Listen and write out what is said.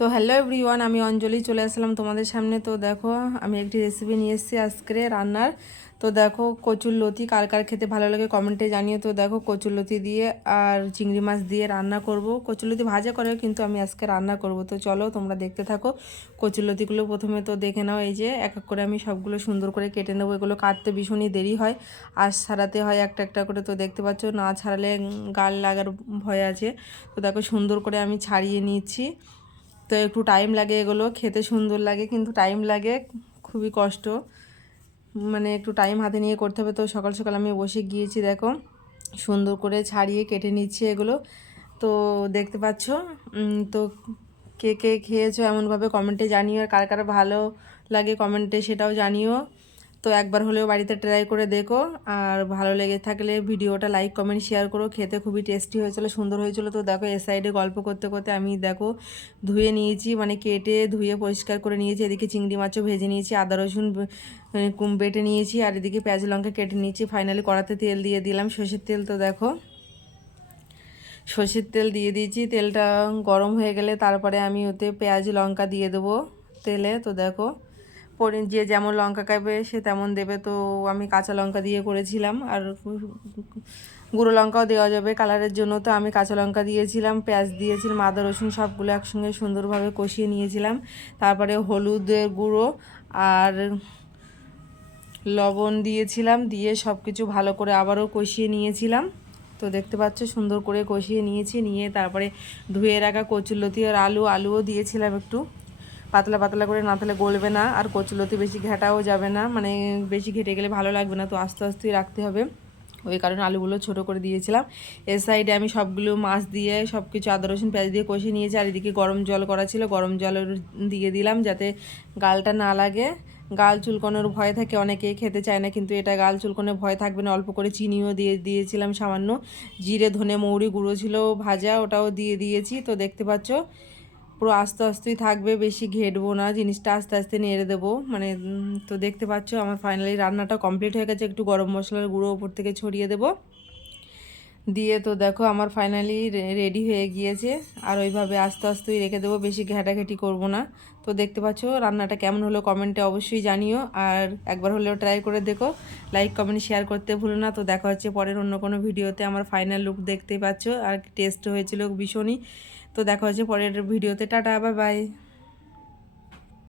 তো hello everyone, আমি অঞ্জলি চলে আসলাম তোমাদের সামনে। তো দেখো আমি একটি রেসিপি নিয়ে এসেছি আজকে রান্নার। তো দেখো কচুরলতি কার কার খেতে ভালো লাগে কমেন্টে জানিও। তো দেখো কচুরলতি দিয়ে আর চিংড়ি মাছ দিয়ে রান্না করব। কচুরলতি ভাজা করেও কিন্তু আমি আজকে রান্না করব। তো চলো তোমরা দেখতে থাকো। কচুরলতিগুলো প্রথমে তো দেখে নাও, এই যে এক এক করে আমি সবগুলো সুন্দর করে কেটে নেবো। এগুলো কাটতে ভীষণই দেরি হয়, আর ছাড়াতে হয় একটা একটা করে। তো দেখতে পাচ্ছ, না ছাড়ালে গাল লাগার ভয় আছে। তো দেখো সুন্দর করে আমি ছাড়িয়ে নিয়েছি। তো একটু টাইম লাগে, এগুলো খেতে সুন্দর লাগে কিন্তু টাইম লাগে, খুবই কষ্ট, মানে একটু টাইম হাতে নিয়ে করতে হবে। তো সকাল সকাল আমি বসে গিয়েছি, দেখো সুন্দর করে ছাড়িয়ে কেটে নিচ্ছি এগুলো। তো দেখতে পাচ্ছ। তো কে কে খেয়েছো এমনভাবে কমেন্টে জানিও, আর কার কার ভালো লাগে কমেন্টে সেটাও জানিও। তো একবার হলেও বাড়িতে ট্রাই করে দেখো, আর ভালো লেগে থাকলে ভিডিওটা লাইক কমেন্ট শেয়ার করো। খেতে খুবই টেস্টি হয়েছিল, সুন্দর হয়েছিল। তো দেখো এ সাইডে গল্প করতে করতে আমি দেখো ধুয়ে নিয়েছি, মানে কেটে ধুয়ে পরিষ্কার করে নিয়েছি। এদিকে চিংড়ি মাছও ভেজে নিয়েছি, আদা রসুন বেটে নিয়েছি, আর এদিকে পেঁয়াজ লঙ্কা কেটে নিয়েছি। ফাইনালি কড়াতে তেল দিয়ে দিলাম, সর্ষের তেল। তো দেখো সর্ষের তেল দিয়ে দিয়েছি, তেলটা গরম হয়ে গেলে তারপরে আমি ওতে পেঁয়াজ লঙ্কা দিয়ে দেবো তেলে। তো দেখো যে যেমন লঙ্কা খাবে সে তেমন দেবে। তো আমি কাঁচা লঙ্কা দিয়ে করেছিলাম, আর গুঁড়ো লঙ্কাও দেওয়া যাবে কালারের জন্য। তো আমি কাঁচা লঙ্কা দিয়েছিলাম, পেঁয়াজ দিয়েছিলাম, আদা রসুন সবগুলো একসঙ্গে সুন্দরভাবে কষিয়ে নিয়েছিলাম। তারপরে হলুদের গুঁড়ো আর লবণ দিয়েছিলাম, দিয়ে সব কিছু ভালো করে আবারও কষিয়ে নিয়েছিলাম। তো দেখতে পাচ্ছ সুন্দর করে কষিয়ে নিয়েছি, নিয়ে তারপরে ধুয়ে রাখা কচুরলতি আর আলুও দিয়েছিলাম একটু পাতলা পাতলা করে, না তাহলে গলবে না। আর কচুরলতি বেশি ঘেটাও যাবে না, মানে বেশি ঘেটে গেলে ভালো লাগবে না। তো আস্তে আস্তেই রাখতে হবে, ওই কারণে আলুগুলো ছোট করে দিয়েছিলাম। এর সাইডে আমি সবগুলো মাছ দিয়ে সব কিছু আদা রসুন পেঁয়াজ দিয়ে কষিয়ে নিয়েছি। আর এদিকে গরম জল করা ছিল, গরম জল দিয়ে দিলাম যাতে গালটা না লাগে। গাল চুলকানোর ভয় থাকে, অনেকেই খেতে চায় না, কিন্তু এটা গাল চুলকানোর ভয় থাকবে না। অল্প করে চিনিও দিয়েছিলাম সামান্য, জিরে ধনে মৌরি গুঁড়ো ছিল ভাজা, ওটাও দিয়ে দিয়েছি। তো দেখতে পাচ্ছ পুরো আস্তে আস্তেই থাকবে, বেশি ঘেটবো না, জিনিসটা আস্তে আস্তে নেড়ে দেবো মানে। তো দেখতে পাচ্ছ আমার ফাইনালি রান্নাটা কমপ্লিট হয়ে গেছে। একটু গরম মশলার গুঁড়ো ওপর থেকে ছড়িয়ে দেবো দিয়ে। তো দেখো আমার ফাইনালি রেডি হয়ে গিয়েছে। আর ওইভাবে আস্তে আস্তেই রেখে দেবো, বেশি ঘেটাঘেটি করব না। তো দেখতে পাচ্ছ রান্নাটা কেমন হলো কমেন্টে অবশ্যই জানিও, আর একবার হলেও ট্রাই করে দেখো। লাইক কমেন্ট শেয়ার করতে ভুলো না। তো দেখা হচ্ছে পরের অন্য কোনো ভিডিওতে। আমার ফাইনাল লুক দেখতেই পাচ্ছ, আর টেস্ট হয়েছিল ভীষণই। তো দেখা হচ্ছে পরের ভিডিওতে। Tata, bye bye.